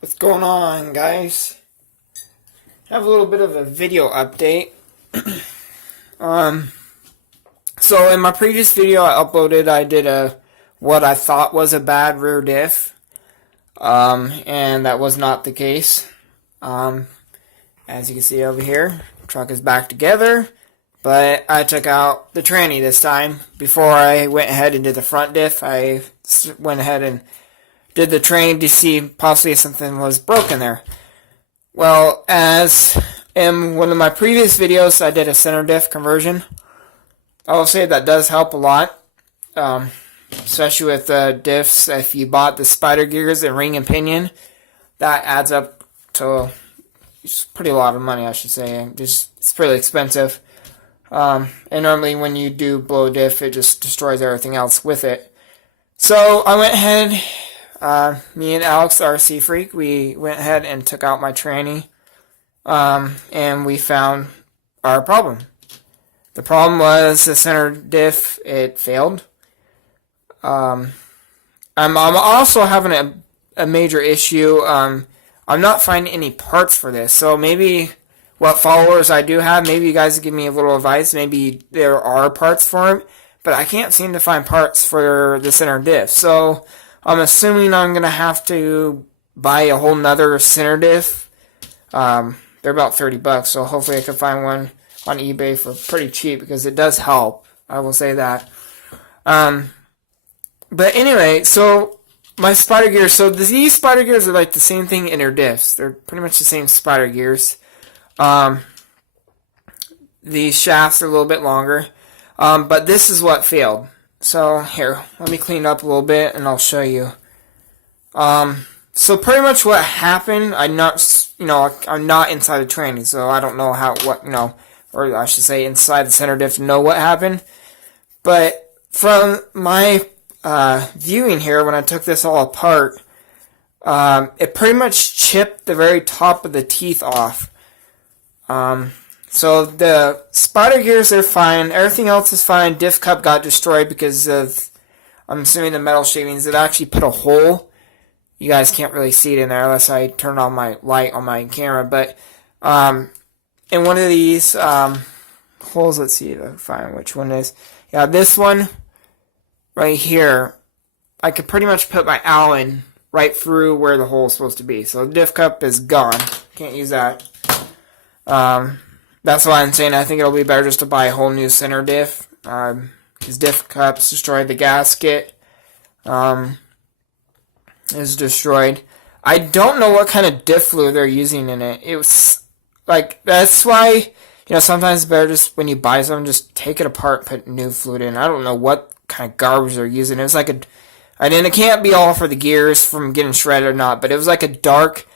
What's going on, guys? Have a little bit of a video update. So in my previous video I uploaded, I did what I thought was a bad rear diff, and that was not the case. As you can see over here, truck is back together, but I took out the tranny this time. Before I went ahead and did the front diff, I went ahead and did the tranny to see possibly if something was broken there. Well, as in one of my previous videos, I did a center diff conversion. I will say that does help a lot, especially with diffs. If you bought the spider gears and ring and pinion, that adds up to pretty lot of money, I should say. It's pretty expensive. And normally when you do blow diff, it just destroys everything else with it. So I went ahead, me and Alex, the RC Freak, we went ahead and took out my tranny, and we found our problem. The problem was the center diff, it failed. I'm also having a major issue. I'm not finding any parts for this, so maybe what followers I do have, maybe you guys give me a little advice. Maybe there are parts for it, but I can't seem to find parts for the center diff. So I'm assuming I'm going to have to buy a whole nother center diff. They're about $30, so hopefully I can find one on eBay for pretty cheap, because it does help. I will say that. But anyway, so my spider gears, so these spider gears are like the same thing in their diffs. They're pretty much the same spider gears. These shafts are a little bit longer. But this is what failed. So here, let me clean it up a little bit and I'll show you. So pretty much what happened, I'm not inside the tranny, so I don't know or I should say inside the center diff to know what happened. But from my viewing here, when I took this all apart, it pretty much chipped the very top of the teeth off. So the spider gears are fine. Everything else is fine. Diff cup got destroyed because of, I'm assuming, the metal shavings. It actually put a hole. You guys can't really see it in there unless I turn on my light on my camera. But in one of these holes, let's see if I can find which one it is. Yeah, this one right here, I could pretty much put my Allen right through where the hole is supposed to be. So the diff cup is gone. Can't use that. That's why I'm saying I think it'll be better just to buy a whole new center diff. Because diff cups destroyed, the gasket is destroyed. I don't know what kind of diff fluid they're using in it. It was like, that's why, sometimes it's better just when you buy something, just take it apart and put new fluid in. I don't know what kind of garbage they're using. It was like it can't be all for the gears from getting shredded or not, but it was like a dark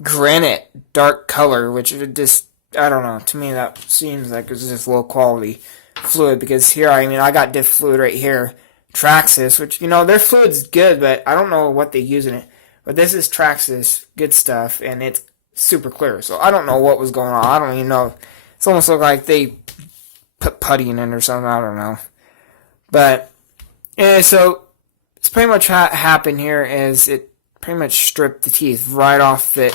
granite dark color, which it just, I don't know, to me that seems like it's just low quality fluid, because here, I got diff fluid right here, Traxxas, which, their fluid's good, but I don't know what they use in it, but this is Traxxas, good stuff, and it's super clear, so I don't know what was going on. I don't even know. It's almost like they put putty in it or something, I don't know. But anyway, so it's pretty much what happened here is it pretty much stripped the teeth right off the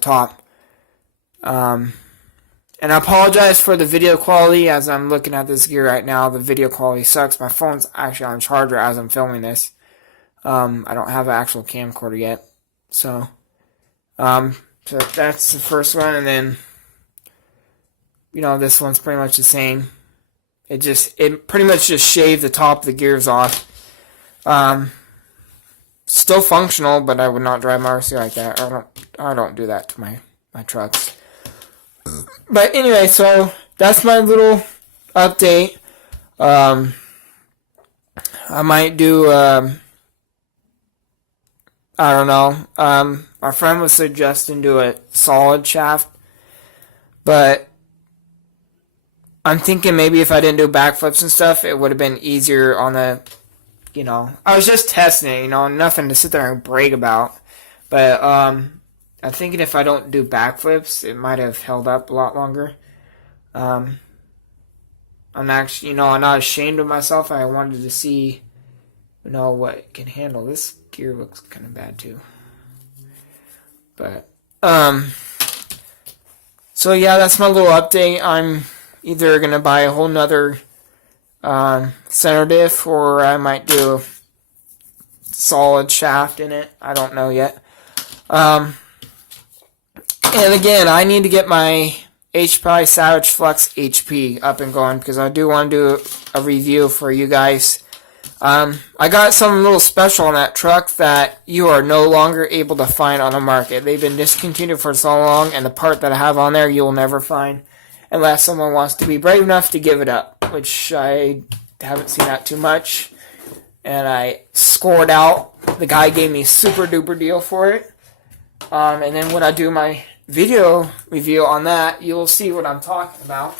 top. And I apologize for the video quality as I'm looking at this gear right now. The video quality sucks. My phone's actually on charger as I'm filming this. I don't have an actual camcorder yet. So that's the first one, and then this one's pretty much the same. It pretty much just shaved the top of the gears off. Still functional, but I would not drive my RC like that. I don't do that to my trucks. But anyway, so that's my little update. I might do, I don't know. My friend was suggesting do a solid shaft, but I'm thinking maybe if I didn't do backflips and stuff, it would have been easier on the, I was just testing it, nothing to sit there and brag about. But I'm thinking if I don't do backflips, it might have held up a lot longer. I'm actually, I'm not ashamed of myself. I wanted to see, what it can handle. This gear looks kind of bad too. But, so yeah, that's my little update. I'm either going to buy a whole nother center diff, or I might do a solid shaft in it. I don't know yet. And again, I need to get my HPI Savage Flex HP up and going, because I do want to do a review for you guys. I got something a little special on that truck that you are no longer able to find on the market. They've been discontinued for so long, and the part that I have on there you'll never find unless someone wants to be brave enough to give it up, which I haven't seen that too much. And I scored out. The guy gave me a super duper deal for it. And then when I do my video review on that, you'll see what I'm talking about.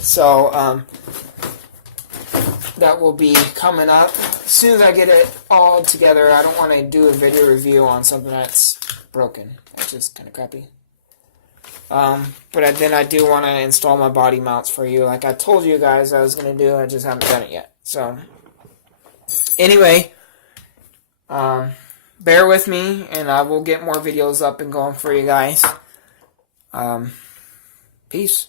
So, that will be coming up. As soon as I get it all together, I don't want to do a video review on something that's broken. That's just kind of crappy. But then I do want to install my body mounts for you, like I told you guys I was going to do. I just haven't done it yet. So, anyway, bear with me, and I will get more videos up and going for you guys. Peace.